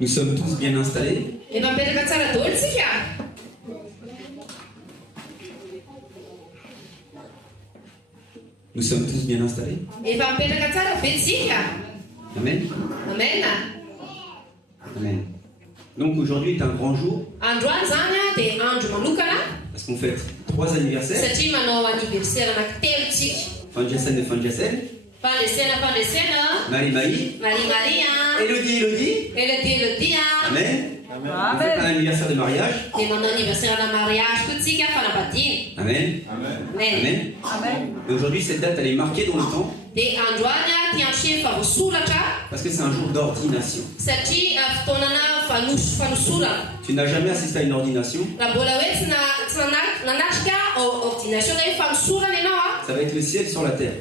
Nous sommes tous bien installés. Nous sommes tous bien installés. Amen. Amen. Amen. Donc aujourd'hui est un grand jour. Parce qu'on fête 3 anniversaires. Fanjasen de Fanjasen. Marie. Elodie. Amen. On fête un anniversaire de mariage. Amen. Amen. Et aujourd'hui, cette date, elle est marquée dans le temps. Parce que c'est un jour d'ordination. Tu n'as jamais assisté à une ordination. Ça va être le ciel sur la terre.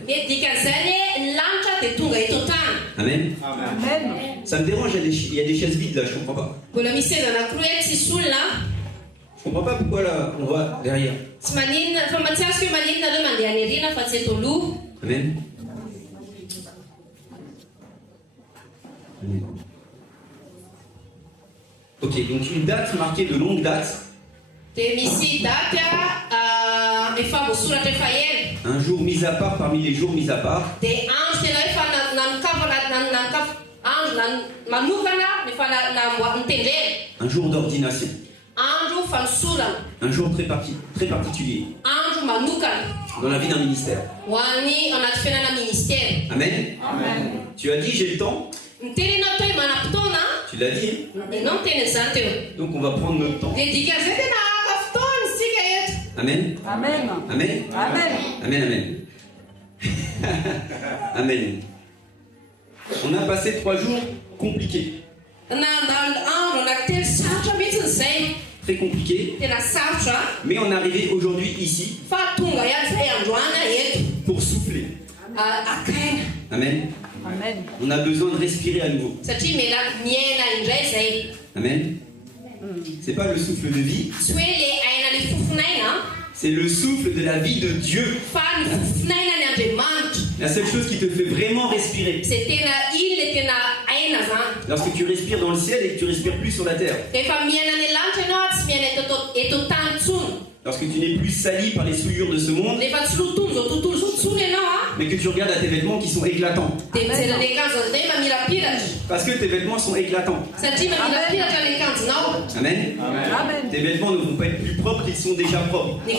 Amen. Amen. Ça me dérange, il y a des chaises vides là, je comprends pas. Je comprends pas pourquoi là, on va derrière. Amen. Amen. Ok, donc une date marquée de longue date. Un jour mis à part parmi les jours mis à part. Un jour d'ordination. Un jour très particulier. Dans la vie d'un ministère. Amen. Amen. Tu as dit j'ai le temps. Tu l'as dit. Donc on va prendre notre temps. Amen. Amen. Amen. Amen. Amen. Amen. On a passé 3 jours compliqués. Très compliqués. Mais on est arrivé aujourd'hui ici pour souffler. Amen. Amen. On a besoin de respirer à nouveau. Amen. C'est pas le souffle de vie. C'est le souffle de la vie de Dieu. La seule chose qui te fait vraiment respirer. Lorsque tu respires dans le ciel et que tu respires plus sur la terre. Lorsque tu n'es plus sali par les souillures de ce monde. Mais que tu regardes à tes vêtements qui sont éclatants. Parce que tes vêtements sont éclatants. Amen. Amen. Tes vêtements ne vont pas être plus propres qu'ils sont déjà propres. Tu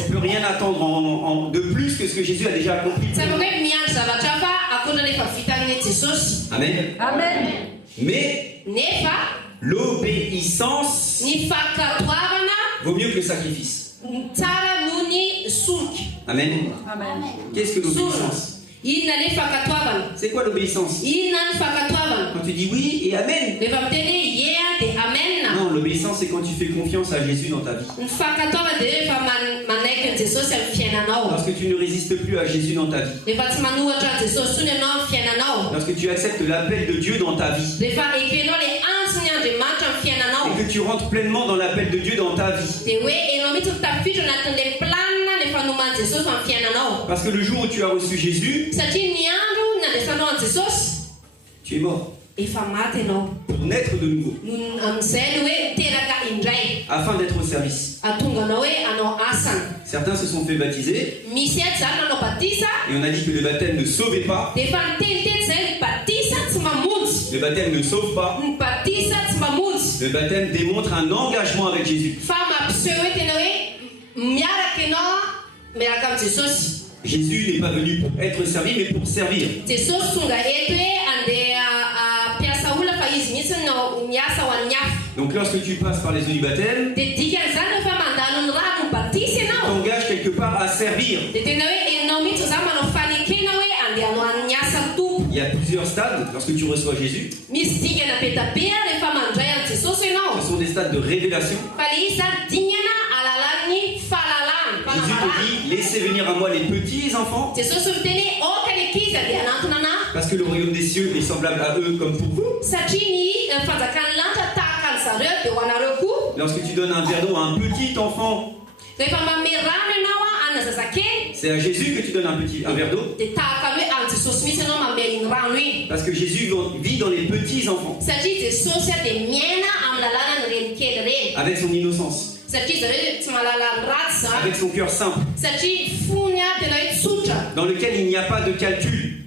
ne peux rien attendre de plus que ce que Jésus a déjà accompli. Amen. Amen. Mais l'obéissance vaut mieux que le sacrifice. Amen. Amen. Qu'est-ce que l'obéissance? C'est quoi l'obéissance? Quand tu dis oui et amen. Non, l'obéissance c'est quand tu fais confiance à Jésus dans ta vie. Lorsque tu ne résistes plus à Jésus dans ta vie. Lorsque tu acceptes l'appel de Dieu dans ta vie. Et que tu rentres pleinement dans l'appel de Dieu dans ta vie. Parce que le jour où tu as reçu Jésus, tu es mort. Pour naître de nouveau. Afin d'être au service. Certains se sont fait baptiser. Et on a dit que le baptême ne sauvait pas. Le baptême ne sauve pas. Le baptême démontre un engagement avec Jésus. Jésus n'est pas venu pour être servi, mais pour servir. Donc lorsque tu passes par les eaux du baptême, tu t'engages quelque part à servir. Il y a plusieurs stades lorsque tu reçois Jésus. Ce sont des stades de révélation. Jésus te dit, laissez venir à moi les petits enfants. Parce que le royaume des cieux est semblable à eux comme pour vous. Lorsque tu donnes un verre d'eau à un petit enfant, C'est à Jésus que tu donnes un verre d'eau. Parce que Jésus vit dans les petits enfants. Avec son innocence. Avec son cœur simple. Dans lequel il n'y a pas de calcul.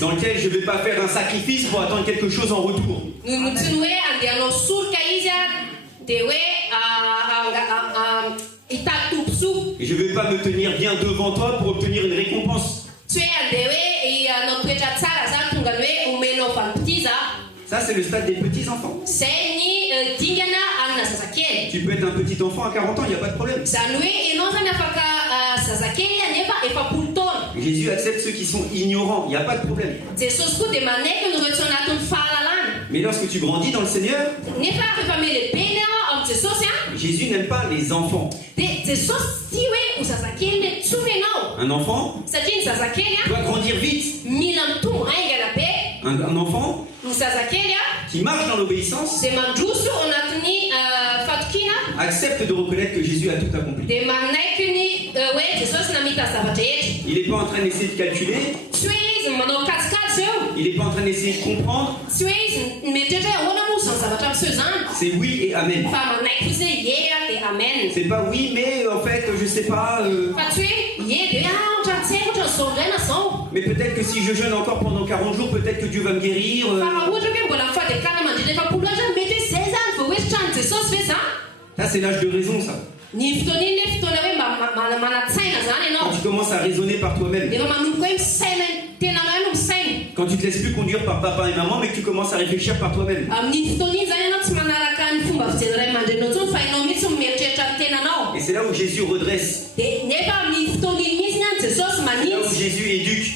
Dans lequel je ne vais pas faire un sacrifice pour attendre quelque chose en retour. Et je ne vais pas me tenir bien devant toi pour obtenir une récompense. Ça, c'est le stade des petits enfants. Tu peux être un petit enfant à 40 ans, il n'y a pas de problème. Jésus accepte ceux qui sont ignorants, il n'y a pas de problème. Mais lorsque tu grandis dans le Seigneur, Jésus n'aime pas les enfants. Un enfant doit grandir vite. Un enfant qui marche dans l'obéissance accepte de reconnaître que Jésus a tout accompli. Il n'est pas en train d'essayer de calculer. Il n'est pas en train d'essayer de comprendre. C'est oui et amen. C'est pas oui, mais en fait, je sais pas. Mais peut-être que si je jeûne encore pendant 40 jours, peut-être que Dieu va me guérir. Ça, c'est l'âge de raison, ça. Quand tu commences à raisonner par toi-même. Quand tu te laisses plus conduire par papa et maman, mais que tu commences à réfléchir par toi-même. Et c'est là où Jésus redresse. C'est là où Jésus éduque.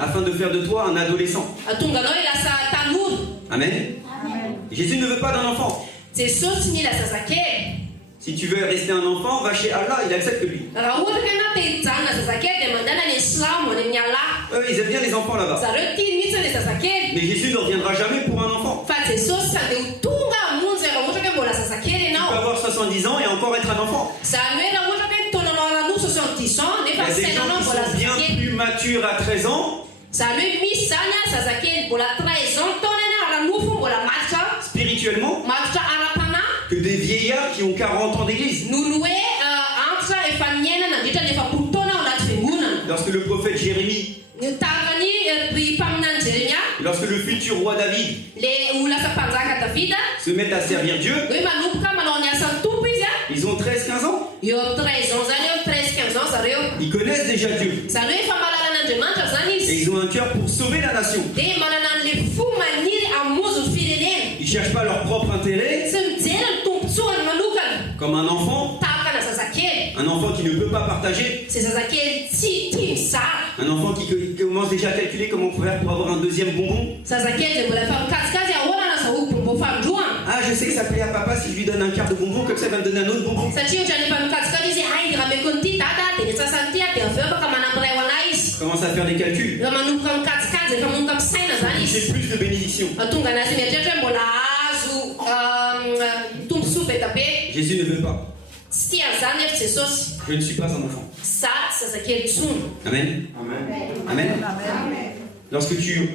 Afin de faire de toi un adolescent. Amen. Jésus ne veut pas d'un enfant. Si tu veux rester un enfant, va chez Allah, il accepte lui. Eux, ils aiment bien les enfants là-bas. Mais Jésus ne reviendra jamais pour un enfant. Tu peux avoir 70 ans et encore être un enfant. Il y a des gens qui sont bien plus matures à 13 ans. Spirituellement, que des vieillards qui ont 40 ans d'église. Lorsque le prophète Jérémie, lorsque le futur roi David se met à servir Dieu, ils ont 13-15 ans. Ils connaissent déjà Dieu. Et ils ont un cœur pour sauver la nation. Ils ne cherchent pas leur propre intérêt. Comme un enfant. Un enfant qui ne peut pas partager. Un enfant qui commence déjà à calculer comment faire pour avoir un deuxième bonbon. Ah, je sais que ça plaît à papa si je lui donne un quart de bonbon, comme ça il va me donner un autre bonbon. Commence à faire des calculs. J'ai plus de bénédictions. Jésus ne veut pas. Je ne suis pas un enfant. Amen. Amen. Lorsque tu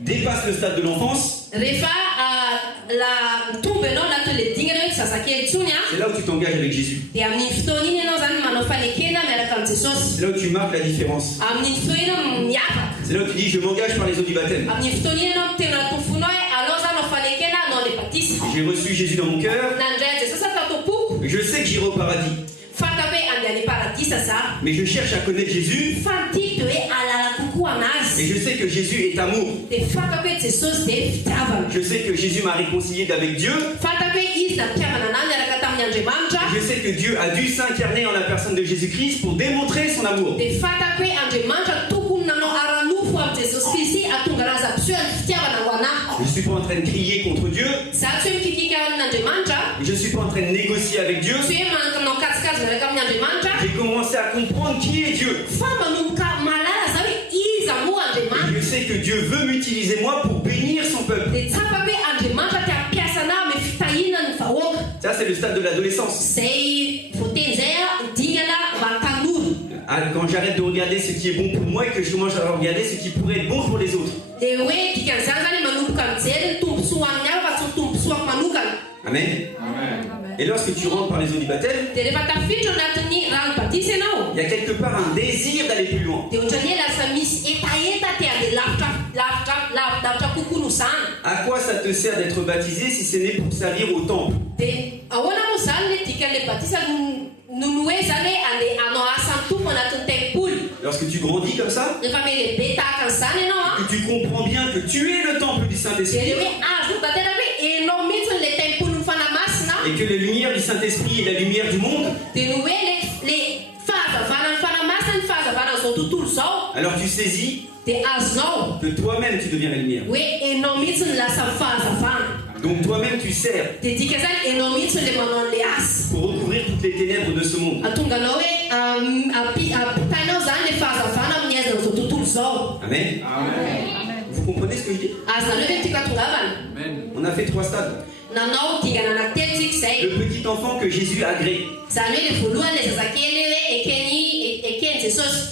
dépasses le stade de l'enfance, c'est là où tu t'engages avec Jésus. C'est là où tu marques la différence. C'est là où tu dis je m'engage par les eaux du baptême. J'ai reçu Jésus dans mon cœur. Je sais que j'irai au paradis. Mais je cherche à connaître Jésus. Et je sais que Jésus est amour. Je sais que Jésus m'a réconcilié avec Dieu. Je sais que Dieu a dû s'incarner en la personne de Jésus-Christ pour démontrer son amour. Je ne suis pas en train de crier contre Dieu. Je ne suis pas en train de négocier avec Dieu. J'ai commencé à comprendre qui est Dieu. Et je sais que Dieu veut m'utiliser moi pour bénir son peuple. Ça c'est c'est le stade de l'adolescence. Quand j'arrête de regarder ce qui est bon pour moi et que je commence à regarder ce qui pourrait être bon pour les autres. Amen. Et lorsque tu rentres par les eaux du baptême, il y a quelque part un désir d'aller plus loin. À quoi ça te sert d'être baptisé si ce n'est pour servir au temple? Lorsque tu grandis comme ça, que tu comprends bien que tu es le temple du Saint-Esprit, et que la lumière du Saint-Esprit est la lumière du monde, alors tu saisis que toi-même tu deviens la lumière. Donc toi-même tu sers pour recouvrir toutes les ténèbres de ce monde. Amen. Vous comprenez ce que je dis? On a fait 3 stades. Le petit enfant que Jésus a agréé.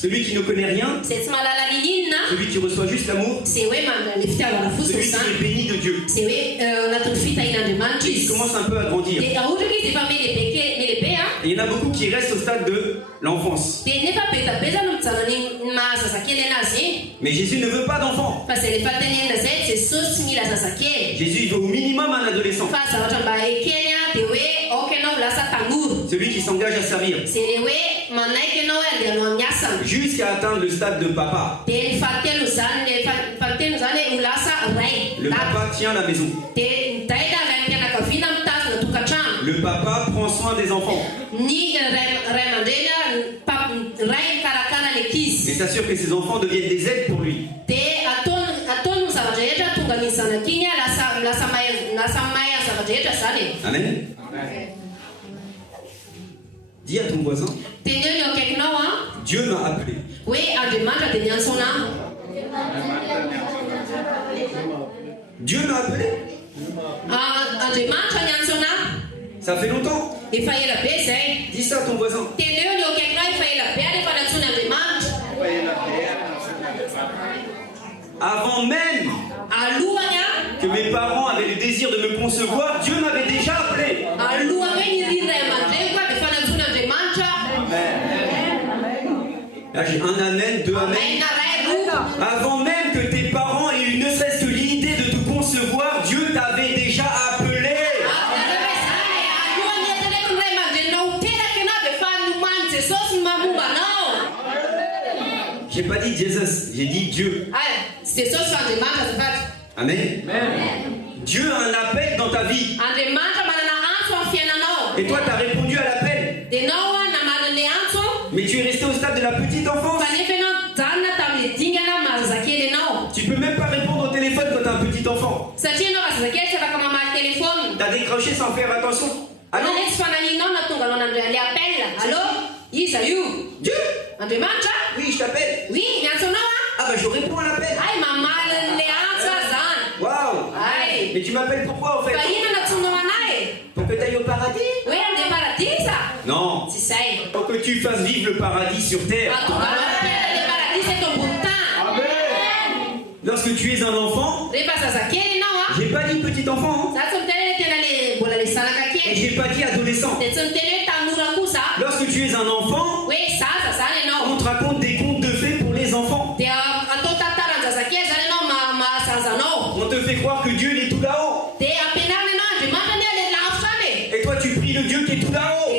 Celui qui ne connaît rien. Celui qui reçoit juste l'amour. Celui qui est béni de Dieu. Il commence un peu à grandir. Et il y en a beaucoup qui restent au stade de l'enfance. Mais Jésus ne veut pas d'enfant. Jésus veut au minimum un adolescent. Celui qui s'engage à servir jusqu'à atteindre le stade de papa. Le papa tient la maison. Le papa prend soin des enfants et s'assure que ses enfants deviennent des aides pour lui. Amen. Dis à ton voisin, Dieu m'a appelé. Dieu m'a appelé. Ça fait longtemps. Dis ça à ton voisin. Avant même que mes parents avaient le désir de me concevoir, Dieu m'avait déjà appelé. Là j'ai un amen, 2 amen. Avant même que tes parents aient eu ne cesse que l'idée de te concevoir, Dieu t'avait déjà appelé. J'ai pas dit Jesus, j'ai dit Dieu. Amen. Dieu a un appel dans ta vie. Et toi, tu as répondu à l'appel. Mais tu es resté au stade de la petite enfance. Tu peux même pas répondre au téléphone quand tu as un petit enfant. Tu as décroché sans faire attention. Allô? Dieu? Oui, je t'appelle. Ah bah je réponds à l'appel. Waouh. Mais tu m'appelles pourquoi en fait? Pour que tu ailles au paradis? Non. Pour que tu fasses vivre le paradis sur terre. Lorsque tu es un enfant, j'ai pas dit petit enfant, et j'ai pas dit adolescent. Lorsque tu es un enfant, on te raconte des contes de fées pour les enfants. On te fait croire que Dieu il est tout là-haut. Et toi tu pries le Dieu qui est tout là-haut.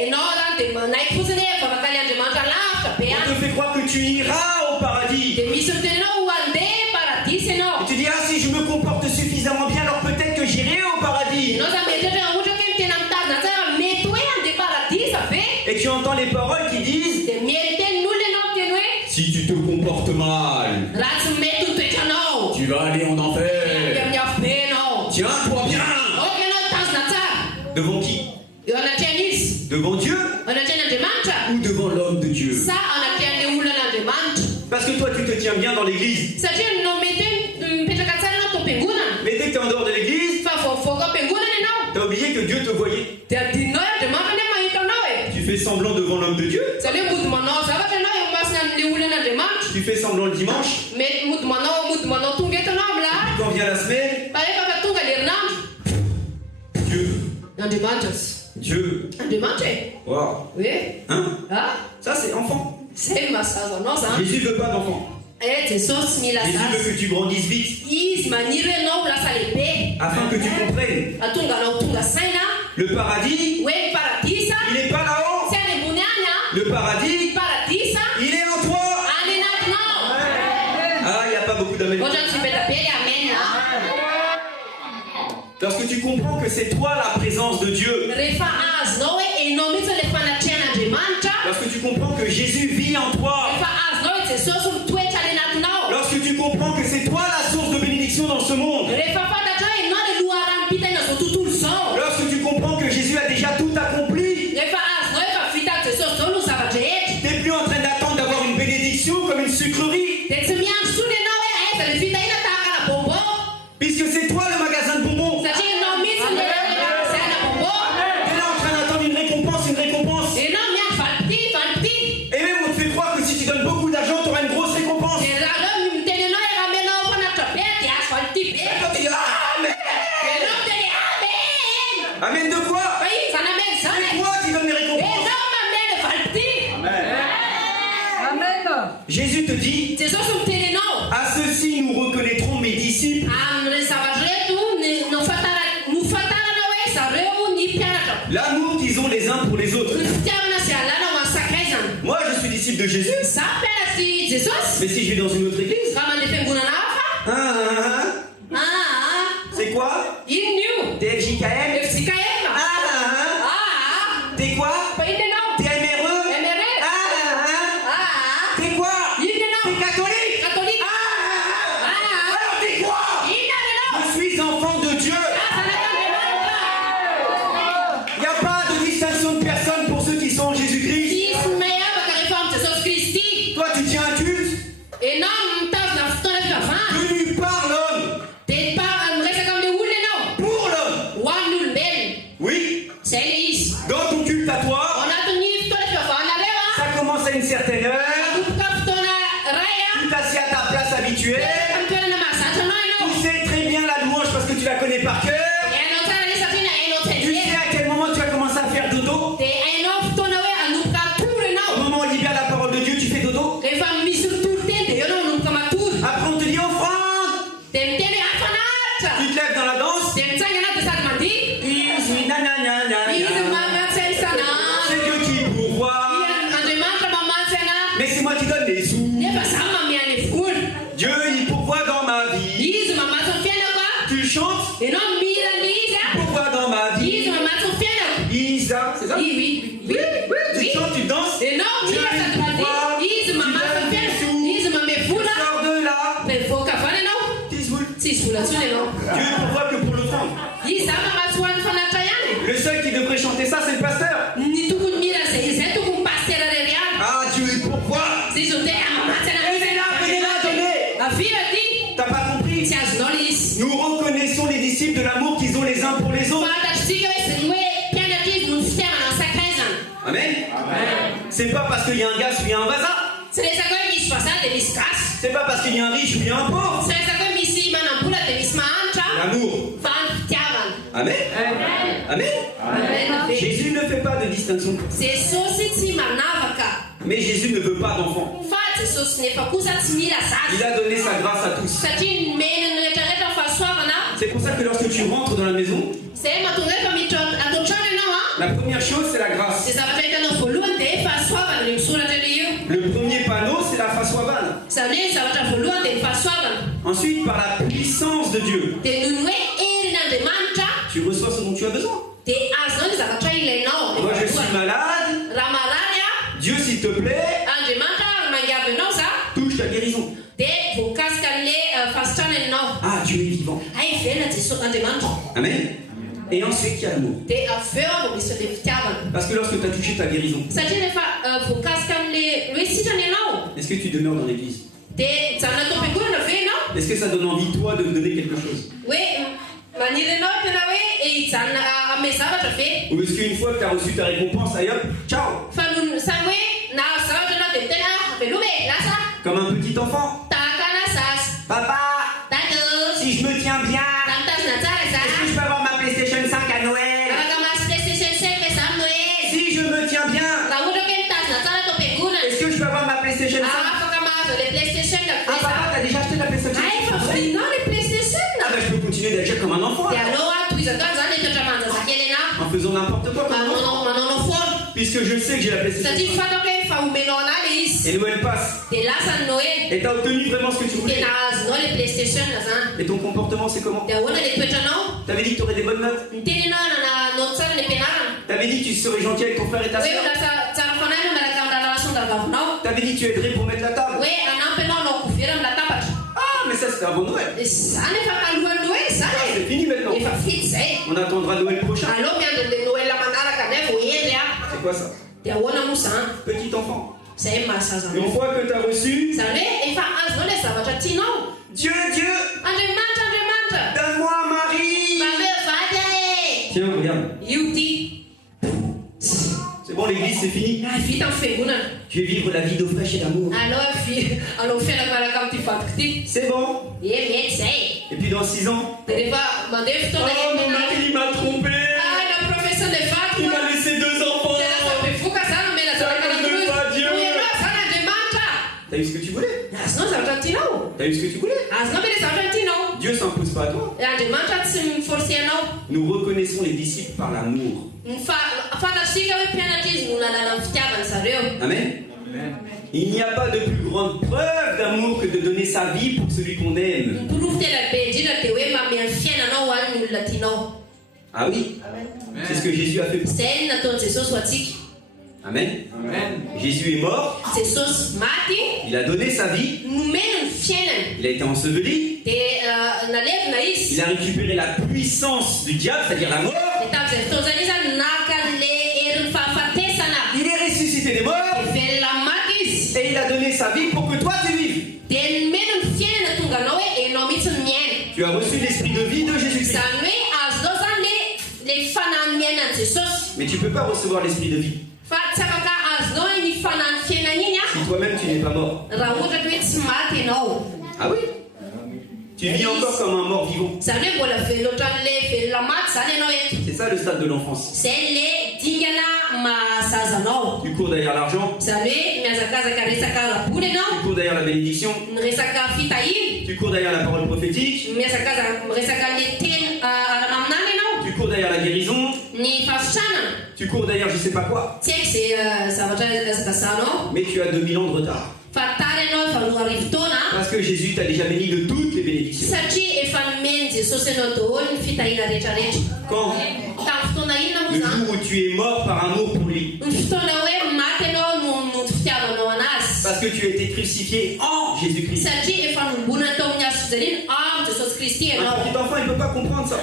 On te fait croire que tu iras au paradis. Et tu dis, ah si je me comporte suffisamment bien, alors peut-être que j'irai au paradis. Et tu entends les paroles qui disent, si tu te comportes mal, tu vas aller en enfer. Tiens-toi bien. Devant qui? Devant Dieu ou devant l'homme de Dieu? Parce que toi tu te tiens bien dans l'église. Mais dès que tu es en dehors de l'église, tu as oublié que Dieu te voyait. Tu fais semblant devant l'homme de Dieu. Tu fais semblant le dimanche. Quand vient la semaine, Dieu. Wow. Hein? Ça c'est enfant. Jésus ne veut pas d'enfant. Jésus veut que tu grandisses vite. Afin que tu comprennes. Le paradis, il n'est pas là-haut. Le paradis, il est en toi. Ah, il n'y a pas beaucoup d'amen. Lorsque tu comprends que c'est toi la présence de Dieu. Lorsque tu comprends que Jésus vit en toi. Lorsque tu comprends que c'est toi la source de bénédiction dans ce monde. Lorsque tu comprends que Jésus a déjà tout accompli. Tu n'es plus en train d'attendre d'avoir une bénédiction comme une sucrerie. Puisque c'est toi le magasin de bonbons. Tu es là en train d'attendre une récompense. Et même on te fait croire que si tu donnes beaucoup d'argent, tu auras une grosse récompense. Et quand tu dis Amen de quoi? C'est toi qui donne les récompenses. Amen. Jésus te dit, à ceux-ci nous reconnaîtrons mes disciples. L'amour qu'ils ont les uns pour les autres. Moi je suis disciple de Jésus. Mais si je vais dans une autre église, c'est quoi? T'es FJKM? T'es quoi? T'es MRE? T'es quoi? T'es catholique? Alors t'es quoi? Je suis enfant de Dieu. Il n'y a pas de distinction de personne pour ceux qui sont en Jésus-Christ. Toi tu tiens un culte tenu par l'homme. Pour l'homme. Oui. Dans ton culte à toi, ça commence à une certaine heure. Tu t'assieds à ta place habituelle. Tu sais très bien la louange parce que tu la connais par cœur. Tu sais à quel moment tu vas commencer à faire dodo. Au moment où on libère la parole de Dieu, tu fais dodo. Après on te dit offrande. Tu te lèves dans la danse. C'est Dieu qui pourvoit. Mais c'est moi qui donne les sous. Dieu il pourvoit dans ma vie. Tu chantes. Il pourvoit dans ma vie. Isa, c'est ça? Oui. Tu chantes, tu danses. Dieu il pourvoit. Tu donnes des sous. Sors de là. Dieu pourvoit que pour l'offrande. Le seul qui devrait chanter ça, c'est le pasteur. Ah, Dieu il pourvoit. Venez là, donnez. T'as pas compris? Nous reconnaissons les disciples de l'amour qu'ils ont les uns pour les autres. Amen. C'est pas parce qu'il y a un gars ou il y a un bazar. C'est pas parce qu'il y a un riche ou il y a un pauvre. L'amour. Amen. Amen. Jésus ne fait pas de distinction. Mais Jésus ne veut pas d'enfants. Il a donné sa grâce à tous. C'est pour ça que lorsque tu rentres dans la maison, la première chose c'est la grâce. Le premier panneau c'est la façoivane. Ensuite par la puissance de Dieu, tu reçois ce dont tu as besoin. Moi je suis malade. Dieu s'il te plaît, touche ta guérison. Ah, Dieu est vivant. Amen. Et ensuite il y a l'amour. Parce que lorsque tu as touché ta guérison, est-ce que tu demeures dans l'église? Est-ce que ça donne envie toi de me donner quelque chose? Ou est-ce qu'une fois que tu as reçu ta récompense, allez hop, ciao. Comme un petit enfant. Papa, si je me tiens bien, est-ce que je peux avoir ma PlayStation 5 à Noël? Si je me tiens bien, est-ce que je peux avoir ma PlayStation 5? Ah papa, t'as déjà acheté la PlayStation 5? Ah bah je peux continuer d'agir comme un enfant. En faisant n'importe quoi comme un enfant. Puisque je sais que j'ai la PlayStation 5. Et Noël passe. Et t'as obtenu vraiment ce que tu voulais. Et ton comportement c'est comment? T'avais dit que t'aurais des bonnes notes. T'avais dit que tu serais gentil avec ton frère et ta soeur. T'avais dit que tu aiderais pour mettre la table. Ah mais ça c'était avant Noël. C'est fini maintenant. On attendra Noël prochain. C'est quoi ça? Petit enfant. Une fois que tu as reçu, Dieu, donne-moi un mari. Tiens, regarde. C'est bon, l'église, c'est fini. Je vais vivre la vie d'eau fraîche et d'amour. C'est bon. Et puis dans 6 ans, oh, mon mari, il m'a trompé. Il m'a laissé 2 enfants. T'as eu ce que tu voulais? T'as eu ce que tu voulais? Dieu s'impose pas à toi. Nous reconnaissons les disciples par l'amour. Amen. Il n'y a pas de plus grande preuve d'amour que de donner sa vie pour celui qu'on aime. Ah oui? C'est ce que Jésus a fait pour toi. Amen. Jésus est mort. Il a donné sa vie. Il a été enseveli. Il a récupéré la puissance du diable, c'est-à-dire la mort. Il est ressuscité des morts. Et il a donné sa vie pour que toi tu vives. Tu as reçu l'esprit de vie de Jésus-Christ. Mais tu ne peux pas recevoir l'esprit de vie si toi-même tu n'es pas mort. Ah oui? Tu vis encore comme un mort vivant. C'est ça le stade de l'enfance. Tu cours derrière l'argent. Tu cours derrière la bénédiction. Tu cours derrière la parole prophétique. Tu cours derrière la guérison. Tu cours derrière je sais pas quoi. Mais tu as 2000 ans de retard. Parce que Jésus t'a déjà béni de toutes les bénédictions. Quand? Le jour où tu es mort par amour pour lui. Parce que tu as été crucifié en Jésus-Christ. Un petit enfant, il ne peut pas comprendre ça.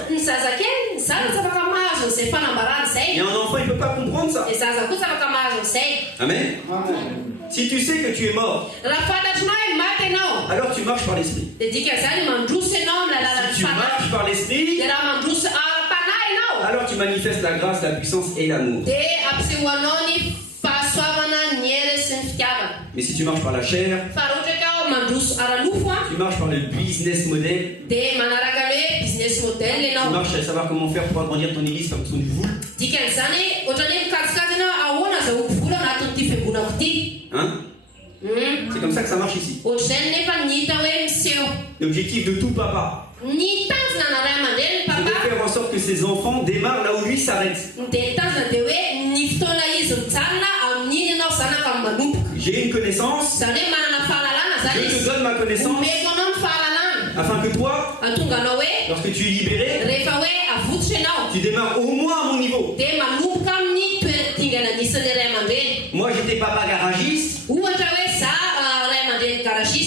Et un enfant, il ne peut pas comprendre ça. Amen. Si tu sais que tu es mort, alors tu marches par l'esprit. Si tu marches par l'esprit, alors tu manifestes la grâce, la puissance et l'amour. Mais si tu marches par la chair, tu marches par le business model. Tu marches à savoir comment faire pour agrandir ton église comme son du vous. Hein? C'est comme ça que ça marche ici. L'objectif de tout papa, c'est de faire en sorte que ses enfants démarrent là où lui s'arrête. J'ai une connaissance, je te donne ma connaissance, afin que toi, lorsque tu es libéré, tu démarres au moins à mon niveau. Moi j'étais papa garagiste.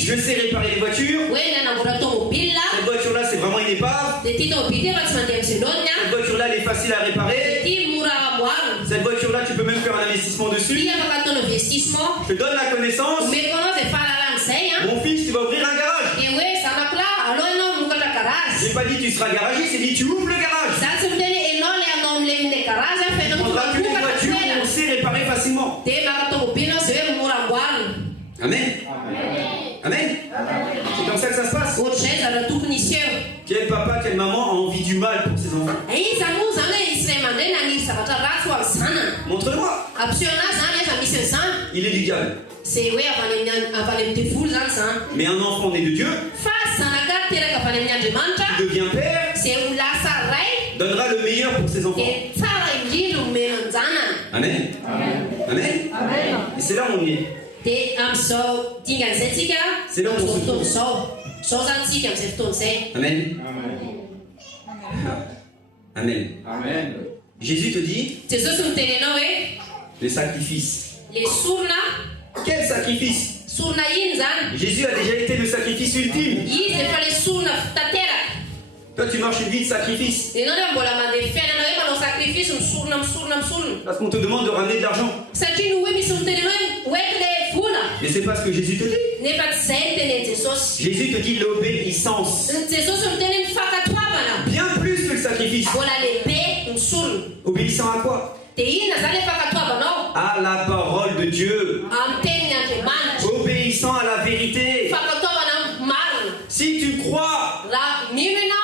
Je sais réparer les voitures. Cette voiture-là, c'est vraiment une épave. Cette voiture-là, elle est facile à réparer. Cette voiture-là, tu peux même faire un investissement dessus. Je te donne la connaissance. Mon fils, tu vas ouvrir un garage. J'ai pas dit tu seras garagiste, j'ai dit tu ouvres le garage. prendras que des voitures qu'on sait réparer facilement. Amen. Amen. C'est comme ça que ça se passe. Quel papa, quelle maman a envie du mal pour ses enfants? Montre-le-moi. Il est du diable. Mais un enfant né de Dieu, qui devient père, donnera le meilleur pour ses enfants. Amen. Amen. Et c'est là où on est. C'est là où on se trouve. Amen. Amen. Amen. Jésus te dit le sacrifice. Quel sacrifice? Jésus a déjà été le sacrifice ultime. Toi tu marches une vie de sacrifice. Parce qu'on te demande de ramener de l'argent. Mais c'est pas ce que Jésus te dit. Jésus te dit l'obéissance. Bien plus que le sacrifice. Obéissant à quoi? À la parole de Dieu. Obéissant à la vérité. Si tu crois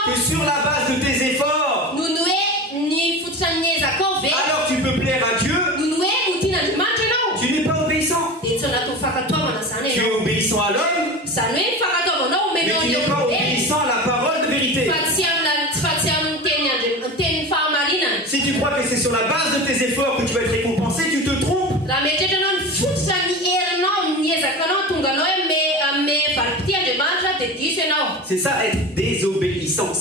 que sur la base de tes efforts, alors tu peux plaire à Dieu, tu n'es pas obéissant. Tu es obéissant à l'homme, mais tu n'es pas obéissant à la parole de vérité. Si tu crois que c'est sur la base de tes efforts que tu vas être récompensé, tu te trompes. C'est ça être désobéissant.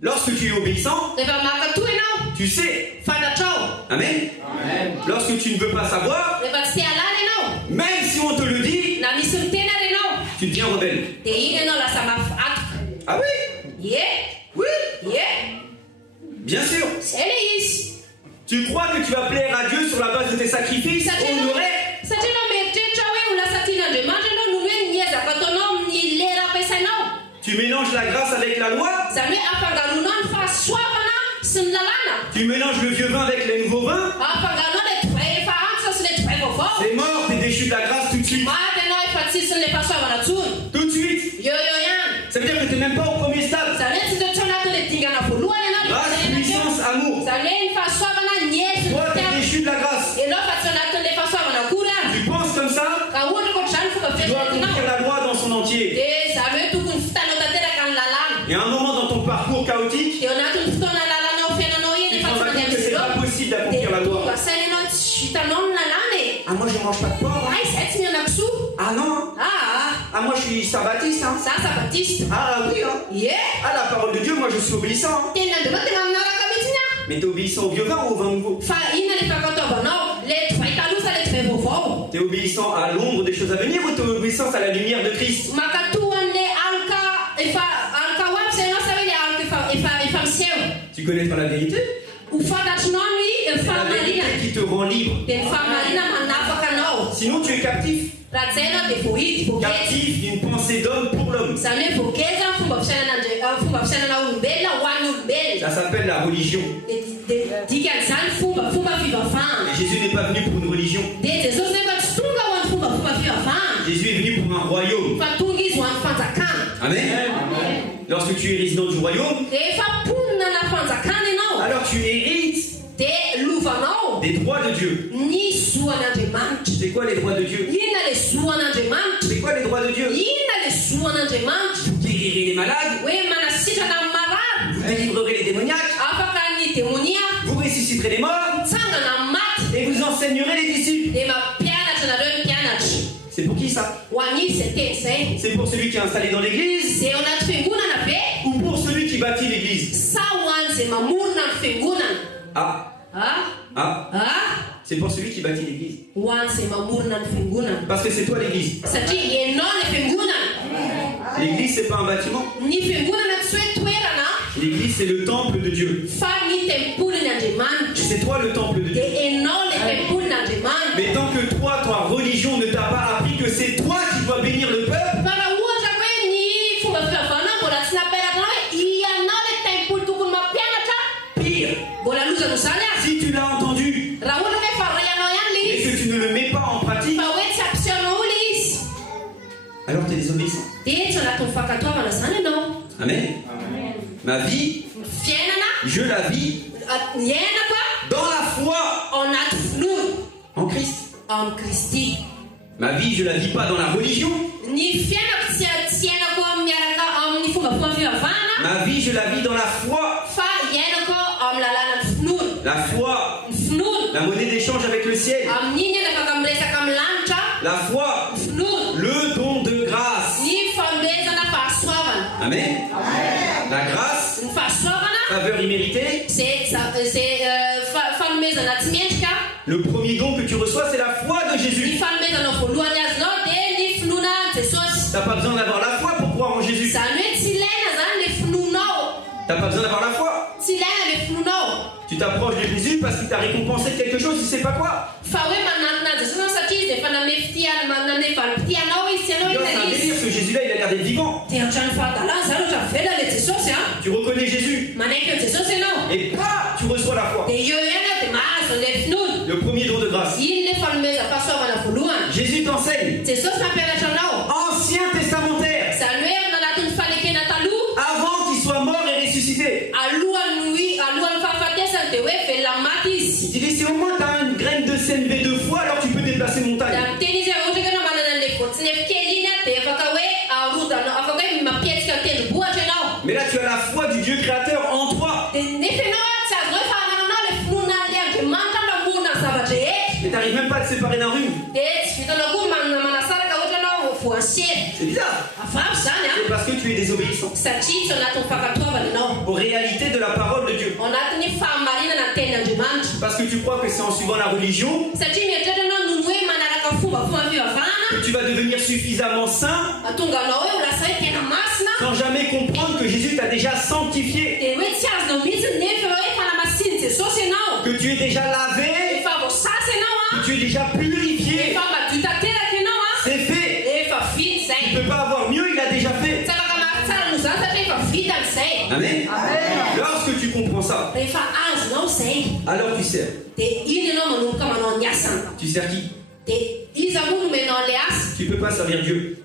Lorsque tu es obéissant, tu sais. Amen. Amen. Lorsque tu ne veux pas savoir, même si on te le dit, tu deviens rebelle. Ah oui? Oui. Bien sûr. Tu crois que tu vas plaire à Dieu sur la base de tes sacrifices honorés? Tu mélanges la grâce avec la loi? Tu mélanges le vieux vin avec les nouveaux vins? C'est mort, t'es déchu de la grâce tout de suite. Tout de suite. Ça veut dire que t'es même pas au premier stade. Grâce, puissance, amour. Toi, t'es déchu de la grâce. Tu penses comme ça? Tu dois accomplir la loi dans son entier. Il y a un moment dans ton parcours chaotique, tu te rends compte que c'est pas possible d'accomplir la loi. Ah, moi je mange pas de porc. Ah non. Ah, moi je suis sabbatiste. Hein. Ah oui, hein. Ah, la parole de Dieu, moi je suis obéissant. Hein. Mais t'es obéissant au vieux vin ou au vin nouveau? T'es obéissant à l'ombre des choses à venir ou t'es obéissant à la lumière de Christ? Tu connaîtras la vérité? La vérité qui te rend libre. Sinon tu es captif. Captif d'une pensée d'homme pour l'homme. Ça s'appelle la religion. Et Jésus n'est pas venu pour une religion. Jésus est venu pour un royaume. Amen. Lorsque tu es résident du royaume, alors tu hérites des droits de Dieu. C'est quoi les droits de Dieu? C'est quoi les droits de Dieu? Vous guérirez les malades. Vous délivrerez les démoniaques. Vous ressusciterez les morts. Et vous enseignerez les disciples. C'est pour qui ça? C'est pour celui qui est installé dans l'église ou pour celui qui bâtit l'église? C'est pour celui qui bâtit l'église. Parce que c'est toi l'église. L'église c'est pas un bâtiment. L'église c'est le temple de Dieu. C'est toi le temple de Dieu. Mais tant que toi, ta religion ne t'a pas appris que c'est toi qui dois bénir le peuple, pire, Amen. Ma vie, je la vis dans la foi en Christ. Ma vie, je la vis pas dans la religion. Ma vie, je la vis dans la foi. La foi, la monnaie d'échange avec le ciel. La foi, le don de grâce. Amen. La grâce, faveur imméritée. Le premier don que tu reçois, c'est la foi de Jésus. Tu n'as pas besoin d'avoir la foi pour croire en Jésus. Tu n'as pas besoin d'avoir la foi. Tu t'approches de Jésus parce qu'il t'a récompensé de quelque chose, tu sais pas quoi. C'est un délire, ce Jésus-là, il a l'air d'être vivant. Tu reconnais Jésus. Et tu reçois la foi. Le premier don de grâce. Jésus t'enseigne. Ancien testamentaire. Avant qu'il soit mort et ressuscité. Il te dit si au moins tu as une graine de CNV de foi, alors tu peux déplacer montagne. Mais là tu as la foi du Dieu créateur en toi. Et tu n'arrives même pas à te séparer d'un rhume. C'est bizarre. C'est parce que tu es désobéissant aux réalités de la parole de Dieu. Parce que tu crois que c'est en suivant la religion que tu vas devenir suffisamment saint sans jamais comprendre que Jésus t'a déjà sanctifié, que tu es déjà lavé, que tu es déjà purifié. C'est fait. Tu ne peux pas avoir mieux, il a déjà fait. Amen. Lorsque tu comprends ça, alors tu sers. Tu sers qui? Tu ne peux pas servir Dieu.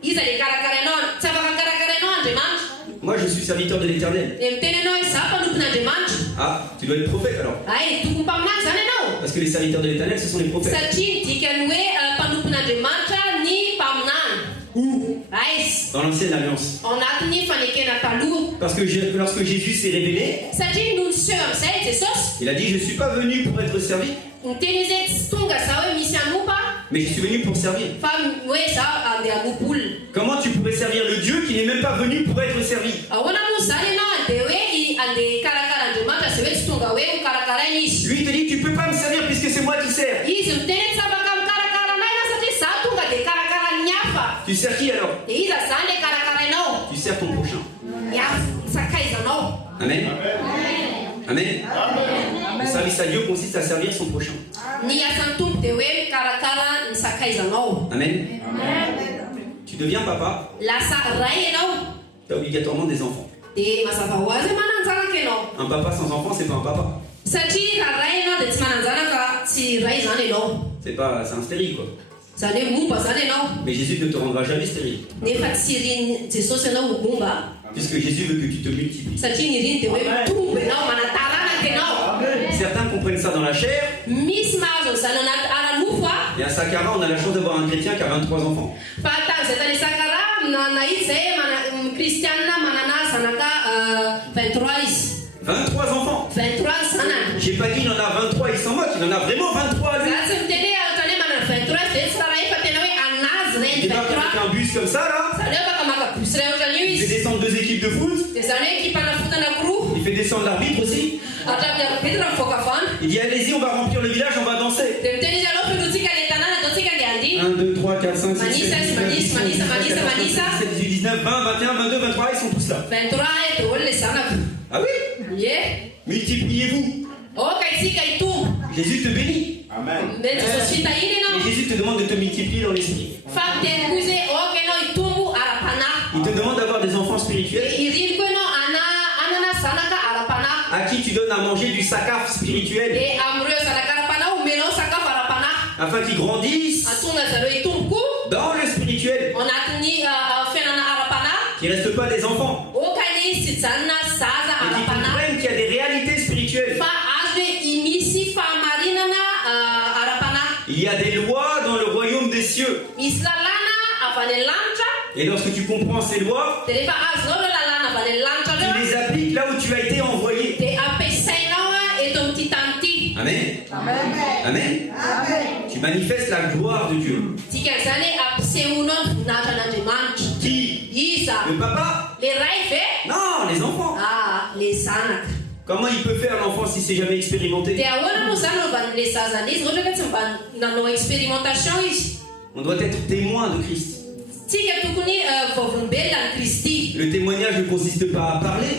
Moi je suis serviteur de l'Éternel. Ah, tu dois être prophète alors. Parce que les serviteurs de l'Éternel, ce sont les prophètes. Où? Dans l'ancienne alliance. Parce que lorsque Jésus s'est révélé, il a dit je ne suis pas venu pour être servi, mais je suis venu pour servir. Comment tu pourrais servir le Dieu qui n'est même pas venu pour être servi? Lui il te dit tu ne peux pas me servir puisque c'est moi qui sers. Tu sers qui alors? Tu sers ton prochain. Amen. Amen. Le service à Dieu consiste à servir son prochain. Amen. Tu deviens papa. Tu as obligatoirement des enfants. Un papa sans enfant, c'est pas un papa. C'est un stérile quoi. Mais Jésus ne te rendra jamais stérile. Puisque Jésus veut que tu te multiplies. Certains comprennent ça dans la chair. Et à Sakara, on a la chance d'avoir un chrétien qui a 23 enfants. 23 enfants. J'ai pas dit il en a 23, il s'en moque, il en a vraiment 23 lui. Il débarque avec un bus comme ça là. Il fait descendre 2 équipes de foot. Il fait descendre l'arbitre aussi. Il dit allez-y, on va remplir le village, on va danser. 1, 2, 3, 4, 5, 6, 7, 8, 19, 20, 21, 22, 23, ils sont tous là. Ah oui? Multipliez-vous. Jésus te bénit. Amen. Mais Jésus te demande de te multiplier dans l'esprit. Il te demande d'avoir des enfants spirituels à qui tu donnes à manger du sakaf spirituel afin qu'ils grandissent dans le spirituel qui ne restent pas des enfants. Et qui comprennent qu'il y a des réalités spirituelles. Il y a des lois dans le royaume des cieux. Et lorsque tu comprends ces lois, tu les appliques là où tu as été envoyé. Amen. Amen. Amen. Amen. Tu manifestes la gloire de Dieu. Qui? Le papa? Non, les enfants. Comment il peut faire l'enfant si c'est jamais expérimenté? On doit être témoin de Christ. Le témoignage ne consiste pas à parler.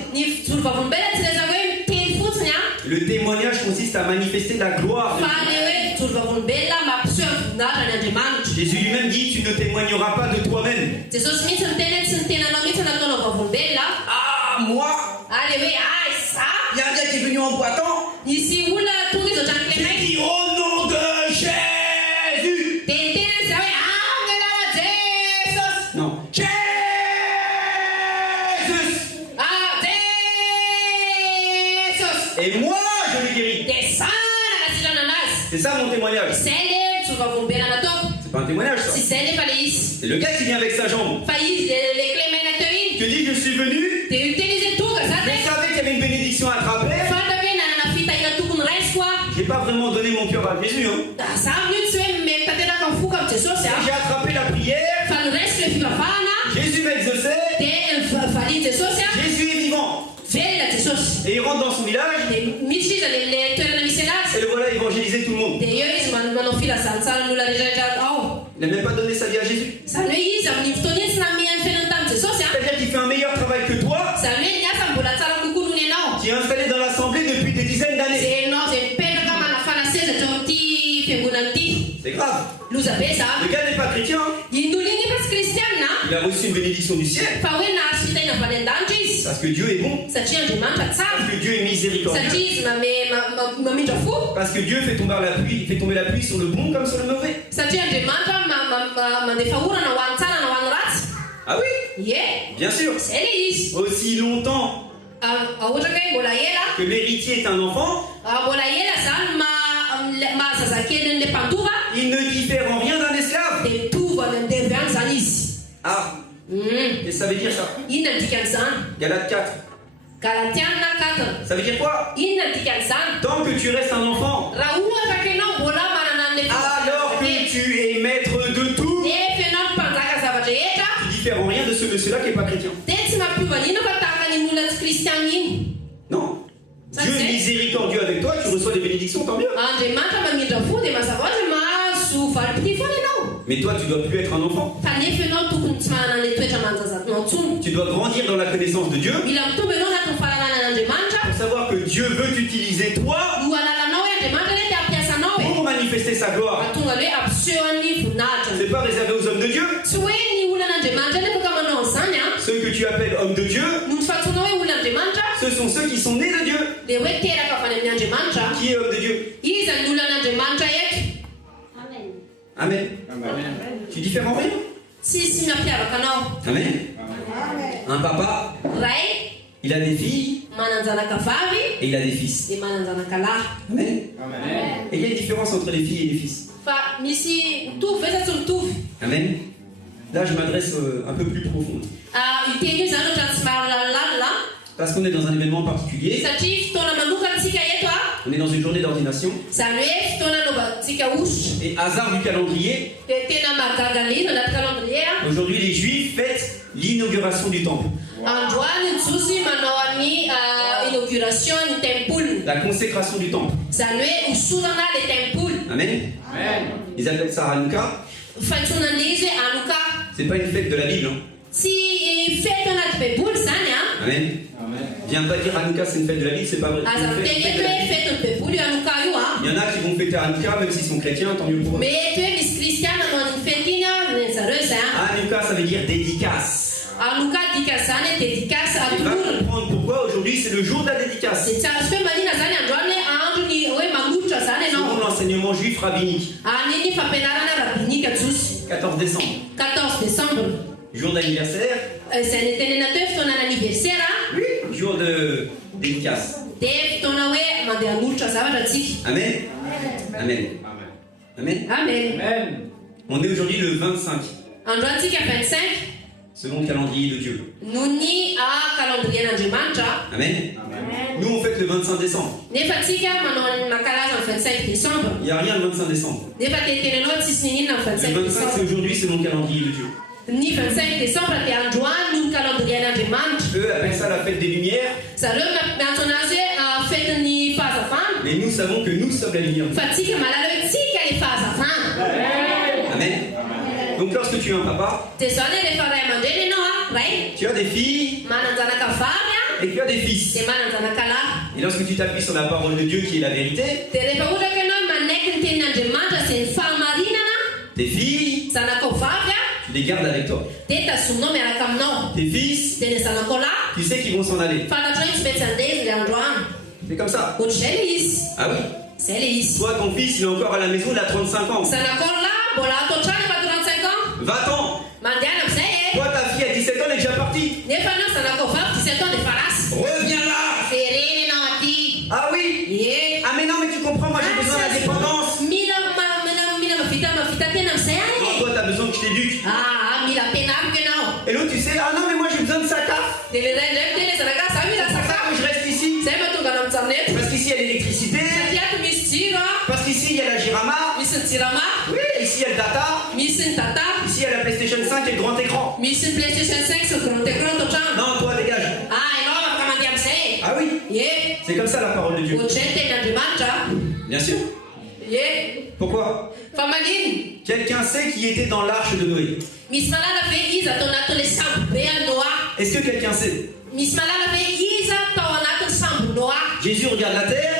Le témoignage consiste à manifester la gloire de Dieu. Jésus lui-même dit, tu ne témoigneras pas de toi-même. Ah, moi, il y a un gars qui est venu en boitant. J'ai dit, au nom de Jésus. Non. Jésus. Et moi, je l'ai guéri. C'est ça mon témoignage. C'est pas un témoignage, ça. C'est le gars qui vient avec sa jambe. Tu dis, je suis venu. Je savais qu'il y avait une bénédiction à attraper. J'ai pas vraiment donné mon cœur à Jésus. Hein. J'ai attrapé la prière. Jésus m'a exaucé. Jésus est vivant. Et il rentre dans son village. Et le voilà évangéliser tout le monde. Il n'a même pas donné sa vie à Jésus. C'est-à-dire qu'il fait un meilleur travail que toi, qui est installé dans l'assemblée depuis des dizaines d'années. C'est grave. Le gars n'est pas chrétien. Il a reçu une bénédiction du ciel. Parce que Dieu est bon. Parce que Dieu est miséricordieux. Parce que Dieu fait tomber la pluie sur le bon comme sur le mauvais. Ah oui? Bien sûr. Aussi longtemps que l'héritier est un enfant, il ne diffère en rien d'un esclave. Ah. Qu'est-ce que ça veut dire ça? Galates 4. Ça veut dire quoi? Tant que tu restes un enfant, alors que tu es maître de tout, tu diffères en rien de ce monsieur-là qui n'est pas chrétien. Non. Dieu est miséricordieux avec toi, tu reçois des bénédictions, tant mieux. Mais toi, tu dois plus être un enfant. Tu dois grandir dans la connaissance de Dieu. Pour savoir que Dieu veut t'utiliser toi pour manifester sa gloire. C'est pas réservé aux hommes de Dieu. Ceux que tu appelles hommes de Dieu, ce sont ceux qui sont nés de Dieu. Qui est homme de Dieu? Amen. Amen. Tu diffères en rien? Amen. Un papa, il a des filles et il a des fils. Amen. Et il y a une différence entre les filles et les fils. Amen. Là, je m'adresse un peu plus profond. Parce qu'on est dans un événement particulier. On est dans une journée d'ordination. Et hasard du calendrier, aujourd'hui les Juifs fêtent l'inauguration du temple. La consécration du temple. Amen. Ils appellent ça Hanouka. C'est pas une fête de la Bible. Hein. Amen. Viens pas dire Hanouka c'est une fête de la Bible, c'est pas vrai. Il y en a qui vont fêter Hanouka même s'ils sont chrétiens, tant mieux pour eux. Hanouka ça veut dire dédicace. Et va comprendre pourquoi aujourd'hui c'est le jour de la dédicace. Selon l'enseignement juif rabbinique. 14 décembre. Jour d'anniversaire. Oui, jour de dédicace. Amen. Amen. Amen. Amen. On est aujourd'hui le 25. Selon le calendrier de Dieu. Amen. Nous on fête le 25 décembre. Il n'y a rien le 25 décembre. Le 25 c'est aujourd'hui selon le calendrier de Dieu. Eux appellent ça la fête des lumières. Mais nous savons que nous sommes la lumière. Amen. Donc lorsque tu es un papa, tu as des filles et tu as des fils. Et lorsque tu t'appuies sur la parole de Dieu qui est la vérité, tes filles, tu les gardes avec toi. Tes fils, tu sais qu'ils vont s'en aller. C'est comme ça. Ah oui. Toi, ton fils, il est encore à la maison, il a 35 ans. 20 ans. Toi, ta fille à 17 ans, elle est déjà partie. Reviens là. Ah oui. Ah mais non, mais tu comprends, moi j'ai besoin d'indépendance. Non, toi, t'as besoin que je t'éduque. Et l'autre, tu sais, ah non, mais moi j'ai besoin de sa carte. Je reste ici. Parce qu'ici il y a l'électricité. Parce qu'ici il y a la Girama. Oui, ici il y a le data. Ici il y a la PlayStation 5 et le grand écran. Non, toi dégage. Ah oui. C'est comme ça la parole de Dieu. Bien sûr. Pourquoi? Quelqu'un sait qui était dans l'arche de Noé? Est-ce que quelqu'un sait? Jésus regarde la terre.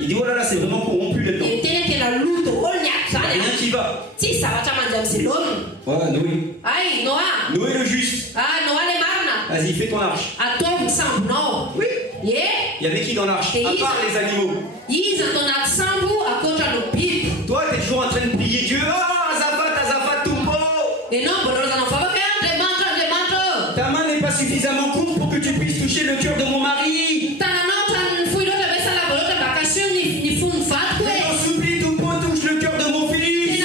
Il dit oh là là, c'est vraiment corrompu là-dedans. Il n'y a rien qui va. Voilà, Noé. Noé le juste. Vas-y, fais ton arche. Oui. Il y avait qui dans l'arche? À part les animaux. Toi, tu es toujours en train de prier Dieu. Oh, Azaphat, Tumbo. Ta main n'est pas suffisamment courte pour que tu puisses toucher le cœur de mon mari. J'en supplie, Tumbo, touche le cœur de mon fils.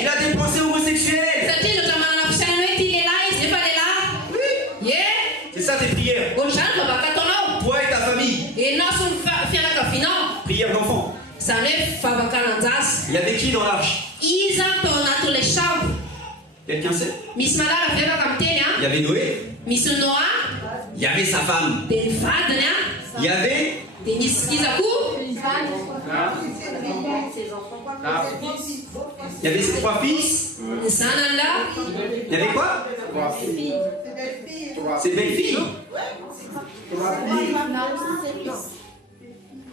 Il a des pensées homosexuelles. Oui. C'est ça tes prières. Toi et ta famille. Prière d'enfant. Il y avait qui dans l'arche? Quelqu'un sait? Il y avait Noé. Il y avait sa femme. Il y avait ses 3 fils. Il y avait quoi? Ses belles-filles.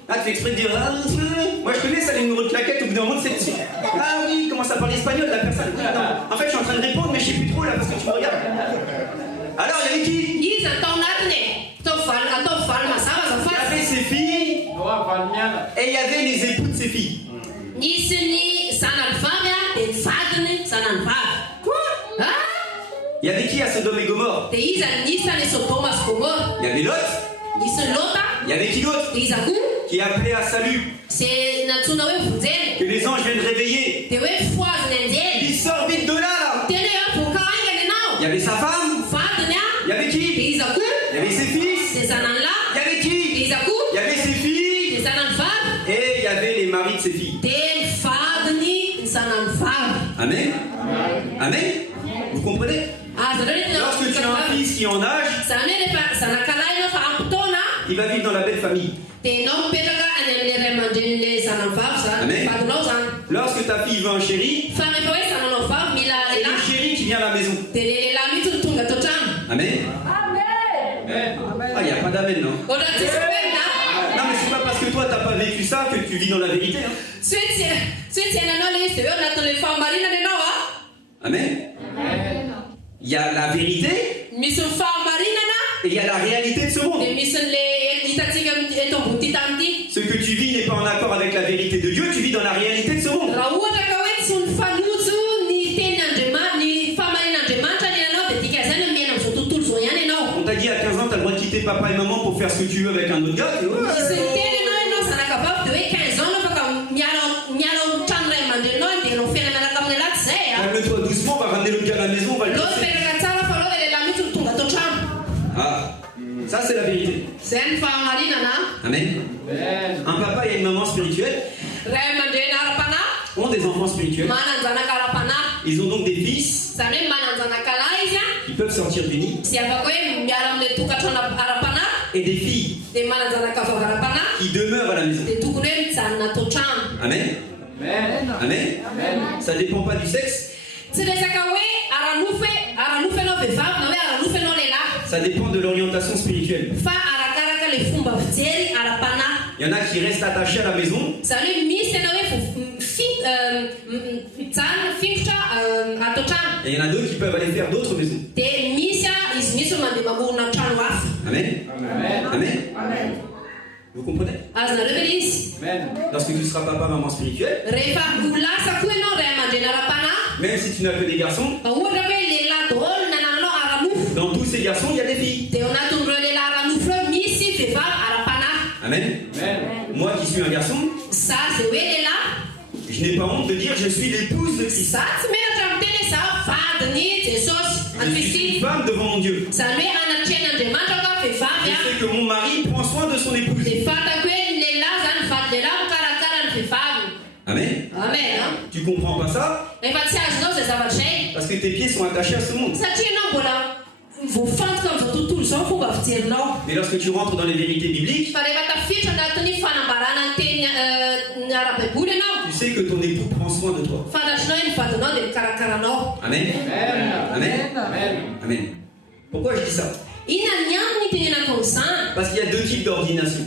Ah, tu fais exprès de dire ah, moi je connais ça, les numéros de claquettes au bout d'un moment c'est petit. Ah oui, comment ça parle espagnol la personne? Oui, non. En fait je suis en train de répondre mais je sais plus trop là parce que tu me regardes. Alors il y avait qui? Il y avait ses filles et il y avait les époux de ses filles. Quoi? Il y avait qui à Sodome et Gomorrhe? Il y avait Lot. Il y avait qui d'autre? Qui appelait à salut. Que les anges viennent réveiller. Il sort vite de là. Il y avait sa femme. Il y avait qui? Il y avait ses fils. Il y avait qui? Il y avait ses filles. Et il y avait les maris de ses filles. Amen. Amen. Vous comprenez? Lorsque tu as un fils qui est en âge, il va vivre dans la belle famille. Amen. Lorsque ta fille veut un chéri, c'est le chéri qui vient à la maison. Amen. Ah, il n'y a pas d'amen, non? Non, mais c'est pas parce que toi t'as pas vécu ça que tu vis dans la vérité. Hein. Amen. Il y a la vérité et il y a la réalité de ce monde. Ce que tu vis n'est pas en accord avec la vérité de Dieu, tu vis dans la réalité de ce monde. papa et maman pour faire ce que tu veux avec un autre gars. Calme-toi doucement, on va ramener le gars à la maison, on va le laisser. Ah, ça c'est la vérité. Amen. Un papa et une maman spirituelle ont des enfants spirituels. Ils ont donc des fils qui peuvent sortir du nid. Et des filles qui demeurent à la maison. Amen. Amen. Ça ne dépend pas du sexe. Ça dépend de l'orientation spirituelle. Il y en a qui restent attachés à la maison. Et il y en a d'autres qui peuvent aller faire d'autres maisons. Amen. Amen. Vous comprenez? Amen. Lorsque tu seras papa, maman spirituel, même si tu n'as que des garçons, dans tous ces garçons, il y a des filles. Amen. Moi qui suis un garçon, je n'ai pas honte de dire je suis l'épouse de Christ. Je suis une femme devant mon Dieu. Je sais que mon mari prend soin de son épouse. Amen. Tu comprends pas ça? Parce que tes pieds sont attachés à ce monde. Mais lorsque tu rentres dans les vérités bibliques, tu sais que ton époux prend soin de toi. Amen. Amen. Pourquoi je dis ça? Parce qu'il y a deux types d'ordination.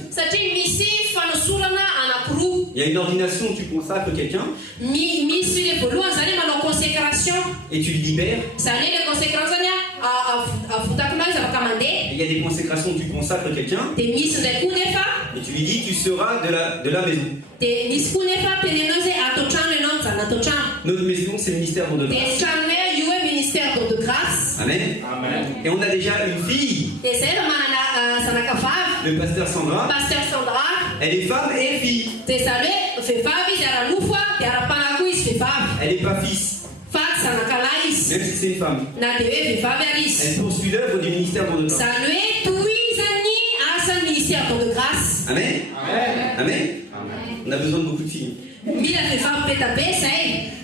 Il y a une ordination où tu consacres quelqu'un et tu le libères. Et il y a des consécrations où tu consacres quelqu'un et tu lui dis tu seras de la maison. Notre maison, c'est le ministère de grâce. Amen. Et on a déjà une fille. Le pasteur Sandra. Elle est femme et fille. Elle n'est pas fils. Même si c'est une femme. Elle poursuit l'œuvre du ministère de grâce. Amen. Amen. On a besoin de beaucoup de filles.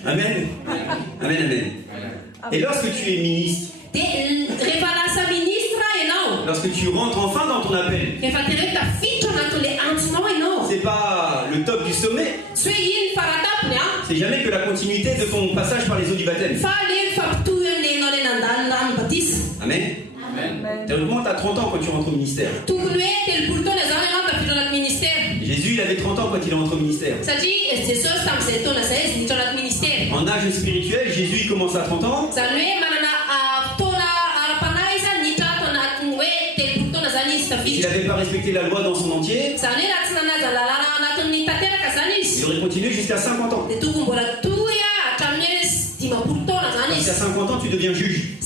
Amen. Amen. Et lorsque tu es ministre, lorsque tu rentres enfin dans ton appel, c'est pas le top du sommet. C'est jamais que la continuité de ton passage par les eaux du baptême. Amen. Théoriquement, tu as 30 ans quand tu rentres au ministère. Jésus, il avait 30 ans quand il est rentré au ministère. En âge spirituel, Jésus, il commence à 30 ans. S'il n'avait pas respecté la loi dans son entier, il aurait continué jusqu'à 50 ans. Jusqu'à 50 ans, tu deviens juge.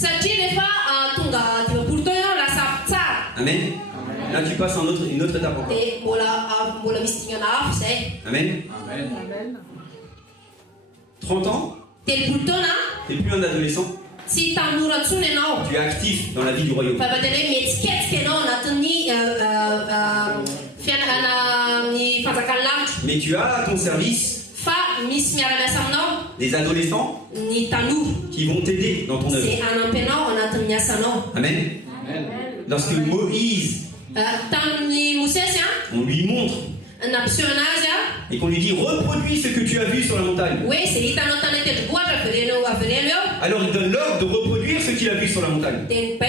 Amen. Là, tu passes une autre étape encore. Amen. 30 ans, tu n'es plus un adolescent. Tu es actif dans la vie du royaume. Mais tu as à ton service des adolescents qui vont t'aider dans ton œuvre. Amen. Lorsque Moïse, on lui montre et qu'on lui dit reproduis ce que tu as vu sur la montagne, alors il donne l'ordre de reproduire ce qu'il a vu sur la montagne. Et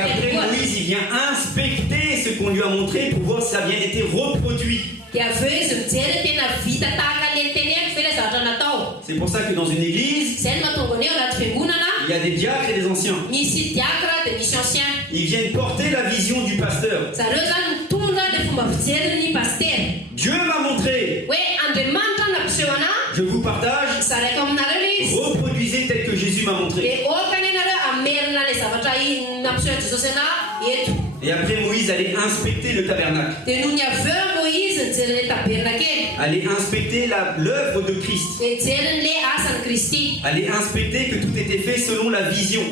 après Moïse il vient inspecter ce qu'on lui a montré pour voir si ça a bien été reproduit. C'est pour ça que dans une église, il y a des diacres et des anciens. Ils viennent porter la vision du pasteur. Dieu m'a montré. Je vous partage. Reproduisez tel que Jésus m'a montré. Et après Moïse allait inspecter le tabernacle. Allait inspecter l'œuvre de Christ. Allait inspecter que tout était fait selon la vision.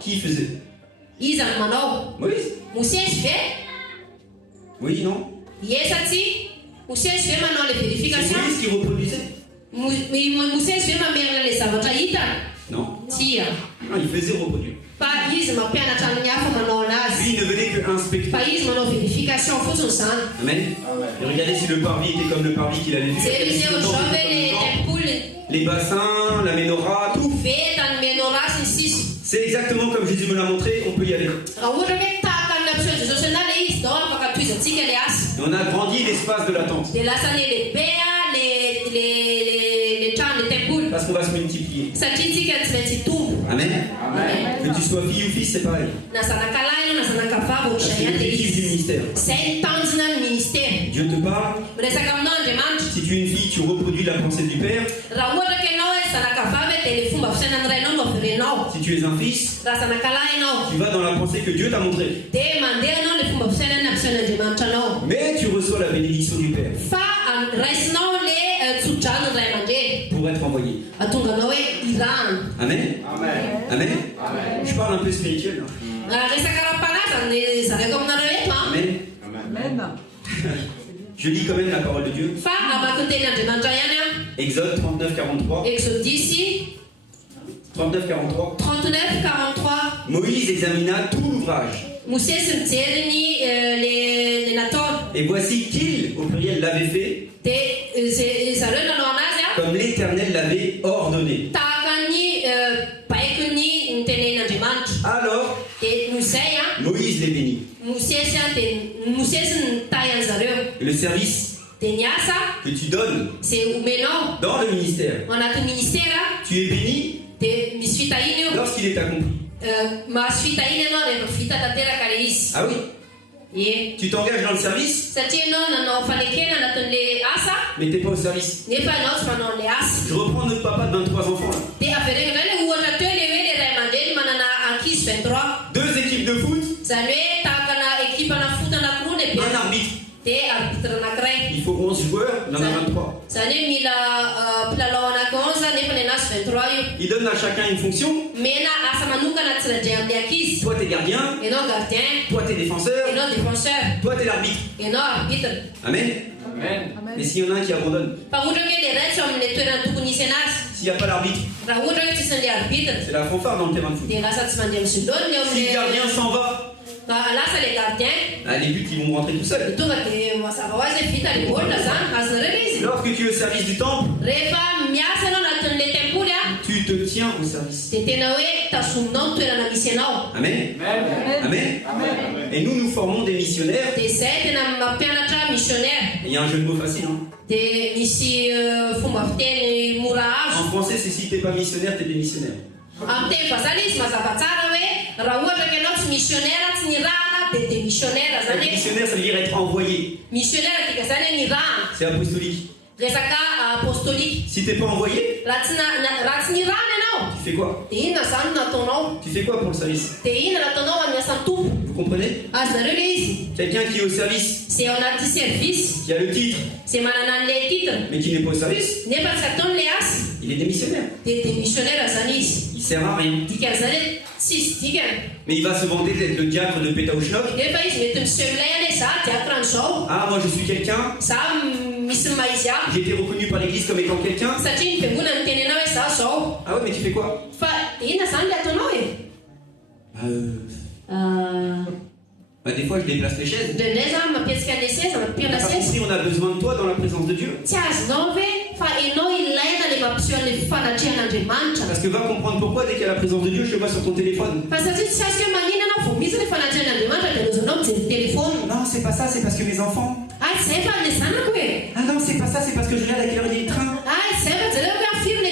Qui faisait? Moïse. Oui, non? C'est Moïse qui reproduisait? Non. Non, il faisait reproduire. Lui, il ne venait que inspecter. Amen. Et regardez si le parvis était comme le parvis qu'il avait fait. Les bassins, la menorah, tout. C'est exactement comme Jésus me l'a montré, on peut y aller. Et on a agrandi l'espace de la tente. Parce qu'on va se multiplier. Amen. Que tu sois fille ou fils, c'est pareil. C'est l'équipe du ministère. Dieu te parle. Si tu es une fille, tu reproduis la pensée du Père. Si tu es un fils, tu vas dans la pensée que Dieu t'a montrée. Mais tu reçois la bénédiction du Père pour être envoyé. Amen. Amen. Je parle un peu spirituel. Amen. Je lis quand même la parole de Dieu. Exode 39-43. Exode 39-43. Moïse examina tout l'ouvrage. Et voici qu'il, au pluriel, l'avait fait comme l'Éternel l'avait ordonné. Alors, Moïse les bénit. Le service que tu donnes dans le ministère, tu es béni lorsqu'il est accompli. Ah oui? Tu t'engages dans le service, mais tu n'es pas au service. Je reprends notre papa de 23 enfants là. 2 équipes de foot, un arbitre. Il faut 11 joueurs, il y en a 23. Il donne à chacun une fonction. Toi t'es gardien, toi t'es défenseur, toi t'es l'arbitre. Amen. Et s'il y en a un qui abandonne, s'il n'y a pas l'arbitre, c'est la fanfare dans le terrain de foot. Si le gardien s'en va, les buts ils vont rentrer tout seuls. Lorsque tu es au service du temple, tu te tiens au service. Amen. Amen. Et nous formons des missionnaire. Et il y a un jeu de mots facile. Hein? En français, c'est si t'es pas missionnaire, t'es démissionnaire. Missionnaire, ça veut dire être envoyé. C'est apostolique. Si t'es pas envoyé, tu fais quoi? Tu fais quoi pour le service? Vous comprenez? Quelqu'un qui est au service, qui a le titre, mais qui n'est pas au service, il est démissionnaire. Il sert à rien. Mais il va se vanter d'être le diacre de Pétaouchnok. Ah, moi je suis quelqu'un. J'ai été reconnu par l'église comme étant quelqu'un. Ah ouais, mais tu fais quoi? Des fois je déplace les chaises. On a besoin de toi dans la présence de Dieu. Parce que va comprendre pourquoi dès qu'il y a la présence de Dieu, je te vois sur ton téléphone. Non, c'est pas ça, c'est parce que mes enfants. Ah non, c'est pas ça, c'est parce que je regarde à quelle heure il est le train.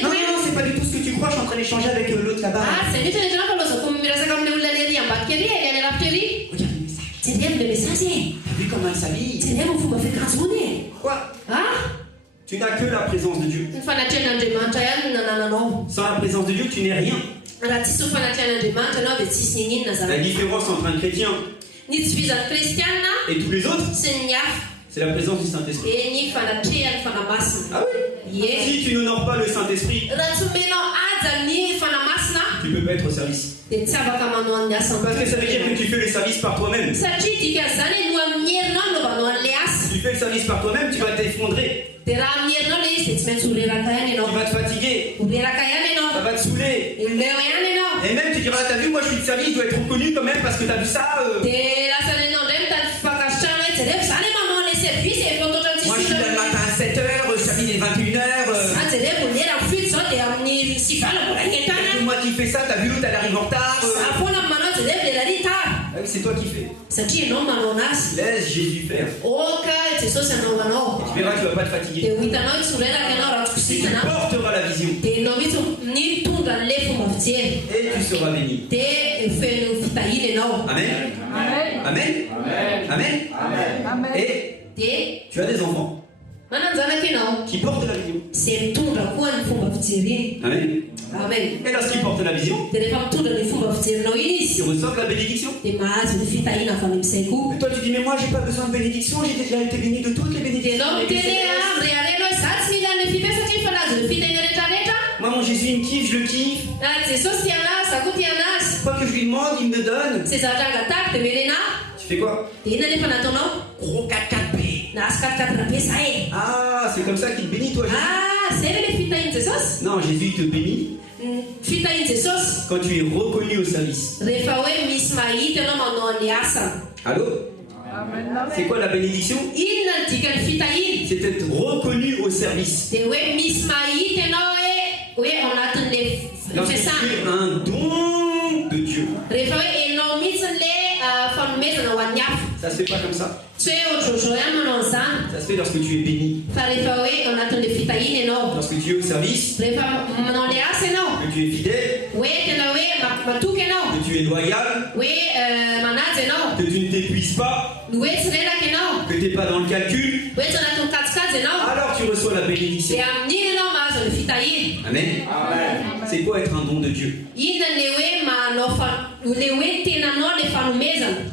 Non, c'est pas du tout ce que tu crois, je suis en train d'échanger avec l'autre là-bas. Regarde les messages. T'as vu comment elle s'habille? Quoi? Tu n'as que la présence de Dieu. Sans la présence de Dieu, tu n'es rien. La différence entre un chrétien et tous les autres, c'est la présence du Saint-Esprit. Ah oui? Si tu n'honores pas le Saint-Esprit, tu ne peux pas être au service. Parce que ça veut dire que tu fais le service par toi-même. Si tu fais le service par toi-même, tu vas t'effondrer. Tu vas te fatiguer. Ça va te saouler. Et même tu diras, t'as vu, moi je suis de service, je dois être reconnu quand même parce que t'as vu ça. Moi je suis là le matin à 7h, je termine à 21h. Moi qui fais ça, t'as vu l'autre, elle arrive en retard. C'est toi qui fais. Laisse Jésus faire. Et tu verras, tu ne vas pas te fatiguer. Et tu porteras la vision. Et tu seras béni. Amen. Amen. Amen. Amen. Et tu as des enfants qui portent la vision. Amen. Amen. Et lorsqu'ils portent la vision, ils reçoivent la bénédiction. Et toi tu dis, mais moi j'ai pas besoin de bénédiction, j'ai déjà été béni de toutes les bénédictions. Moi mon Jésus il me kiffe, je le kiffe. Quoi que je lui demande, il me donne. Tu fais quoi? Gros 4-4P. Ah, c'est comme ça qu'il te bénit toi Jésus. Non, Jésus te bénit quand tu es reconnu au service. Allô? C'est quoi la bénédiction? C'est être reconnu au service. Lorsque tu es un don de Dieu. Ça se fait pas comme ça. Ça se fait lorsque tu es béni. Lorsque tu es au service. Que tu es fidèle. Que tu es loyal. Que tu ne t'épuises pas. Que tu n'es pas dans le calcul. Alors tu reçois la bénédiction. Amen. C'est quoi être un don de Dieu?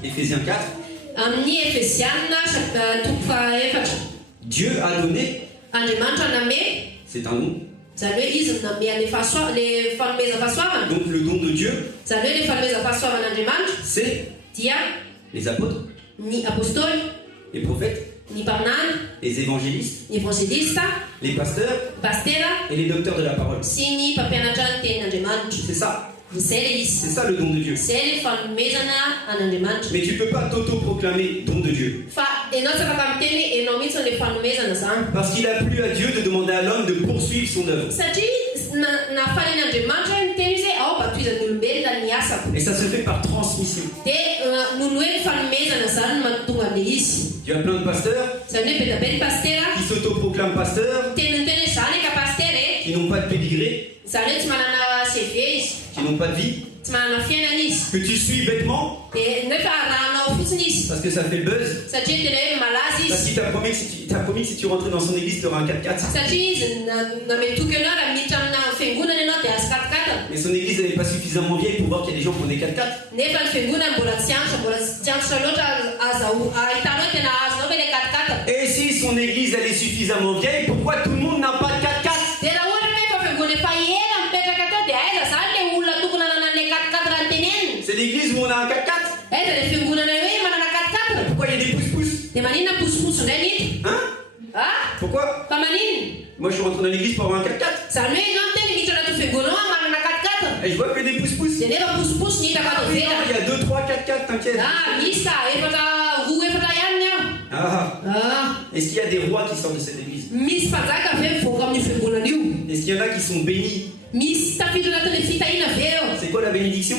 Éphésiens 4. Dieu a donné. C'est un don. Donc le don de Dieu, c'est les apôtres, les prophètes, les évangélistes, les pasteurs et les docteurs de la parole. C'est ça. C'est ça le don de Dieu. Mais tu ne peux pas t'auto-proclamer don de Dieu. Parce qu'il a plu à Dieu de demander à l'homme de poursuivre son œuvre. Et ça se fait par transmission. Tu as plein de pasteurs qui s'auto-proclament pasteurs, qui n'ont pas de pédigré, qui n'ont pas de vie, que tu suis bêtement parce que ça fait le buzz, parce qu'il t'a promis que si tu rentrais dans son église tu auras un 4x4. Mais son église n'est pas suffisamment vieille pour voir qu'il y a des gens qui ont des 4x4. Et si son église elle est suffisamment vieille, pourquoi tout le monde n'a pas de 4x4? C'est l'église où on a un 4x4. Pourquoi il y a des pouces-pouces? Hein? Pourquoi? Moi je suis rentré dans l'église pour avoir un 4x4. Et je vois que des pouces-pouces. Il y a 2-3 4x4, t'inquiète. Est-ce qu'il y a des rois qui sortent de cette église? Est-ce qu'il y en a qui sont bénis? C'est quoi la bénédiction?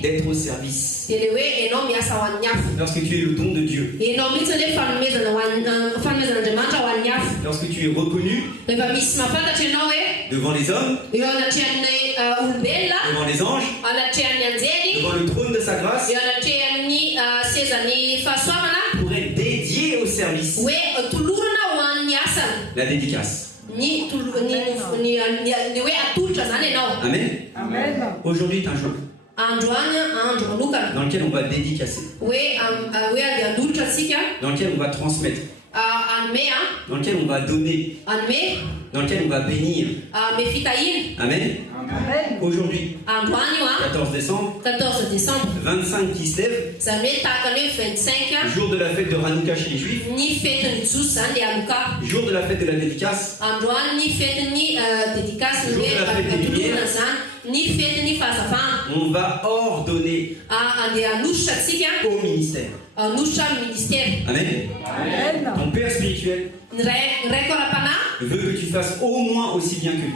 D'être au service. Lorsque tu es le don de Dieu. Lorsque tu es reconnu devant les hommes, devant les anges, devant le trône de sa grâce, pour être dédié au service. la dédicace. Amen. Aujourd'hui est un jour dans lequel on va dédicacer, dans lequel on va transmettre, dans lequel on va donner, dans lequel on va bénir. Amen. Aujourd'hui, 14 décembre, 25 qui se lève, jour de la fête de Hanouka chez les Juifs, jour de la fête de la dédicace, jour de la fête des lumières. On va ordonner au ministère. Amen. Ton Père spirituel veut que tu fasses au moins aussi bien que lui.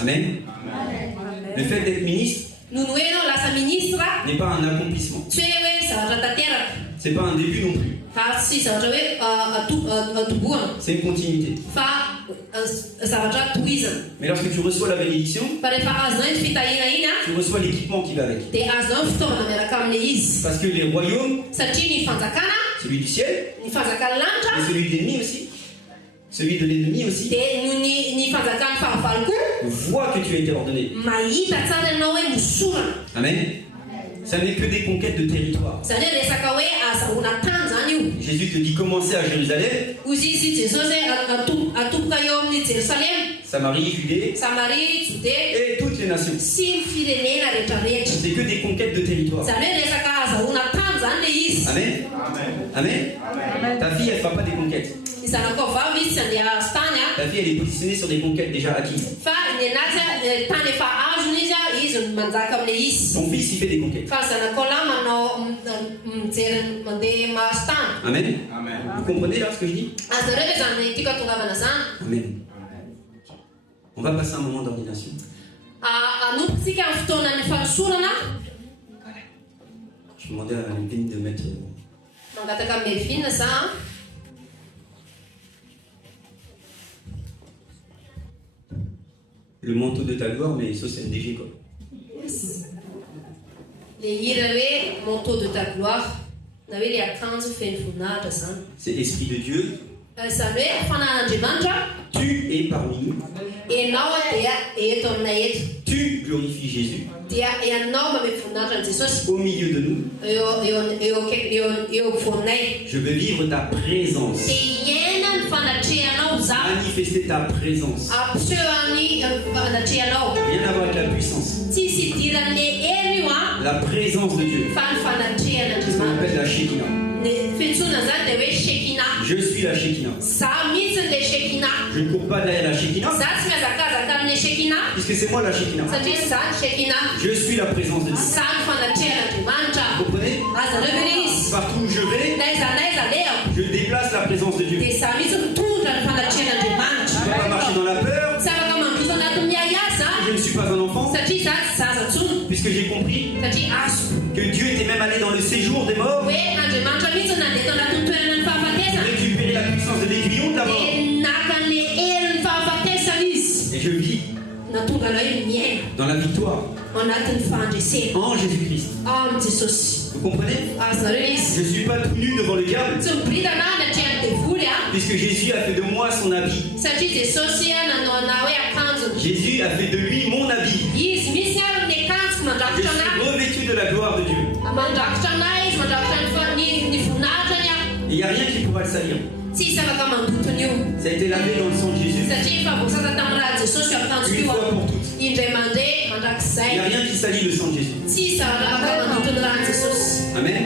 Amen. Le fait d'être ministre n'est pas un accomplissement. C'est pas un début non plus. C'est une continuité. Mais lorsque tu reçois la bénédiction, tu reçois l'équipement qui va avec. Parce que les royaumes, celui du ciel, mais celui de l'ennemi aussi, celui de l'ennemi aussi, voit que tu as été ordonné. Amen. Ça n'est que des conquêtes de territoire. Jésus te dit commencez à Jérusalem, Samarie, Judée et toutes les nations. C'est que des conquêtes de territoire. Amen. Amen. Ta fille, elle ne fera pas des conquêtes. Ta fille, elle est positionnée sur des conquêtes déjà acquises. Ton fils, il fait des conquêtes. Amen. Vous comprenez là ce que je dis? Amen. On va passer un moment d'ordination. Je demandais à Melvin de mettre le manteau de ta gloire, mais ça c'est NDG quoi. C'est Esprit de Dieu. Tu es parmi nous. Tu glorifies Jésus au milieu de nous. Je veux vivre ta présence. Manifester ta présence. Rien à voir avec la puissance. La présence de Dieu. C'est ce qu'on appelle la Shekinah. Je suis la Shekinah. Je ne cours pas derrière la Shekinah, puisque c'est moi la Shekinah. Je suis la présence de Dieu. Vous comprenez? Partout où je vais, je déplace la présence de Dieu. Je ne vais pas marcher dans la peur. Je ne suis pas un enfant, puisque j'ai compris que Dieu était même allé dans le séjour des morts, récupérer la puissance de l'aiguillon de la mort. Et je vis dans la victoire en Jésus-Christ. Vous comprenez? Je ne suis pas tout nu devant le diable, puisque Jésus a fait de moi son habit. Jésus a fait de lui mon habit. Je suis revêtu de la gloire de Dieu. Il n'y a rien qui pourra le salir. Ça a été lavé dans le sang de Jésus. Une fois pour toutes. Il n'y a rien qui salit le sang de Jésus. Amen.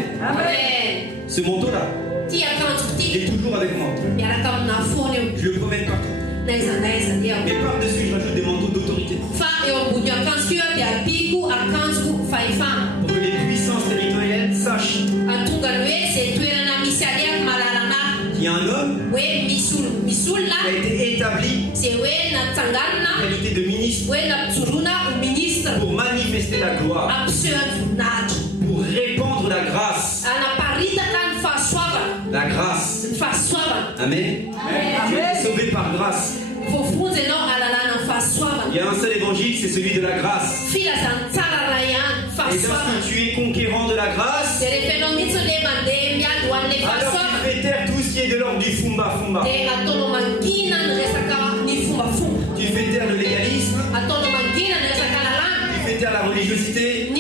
Ce manteau-là, il est toujours avec moi. Je le promène partout. Mais par-dessus, je rajoute des manteaux d'autorité. Pour que les puissances territoriales sachent qu'il y a un homme qui a été établi en qualité de ministre pour manifester la gloire, pour répandre la grâce. La grâce. Amen. Tu es sauvé par grâce. Il y a un seul évangile, c'est celui de la grâce. Et lorsque tu es conquérant de la grâce, alors tu fais taire tout ce qui est de l'ordre du fumba fumba. Tu fais taire le légalisme. Tu fais taire la religiosité.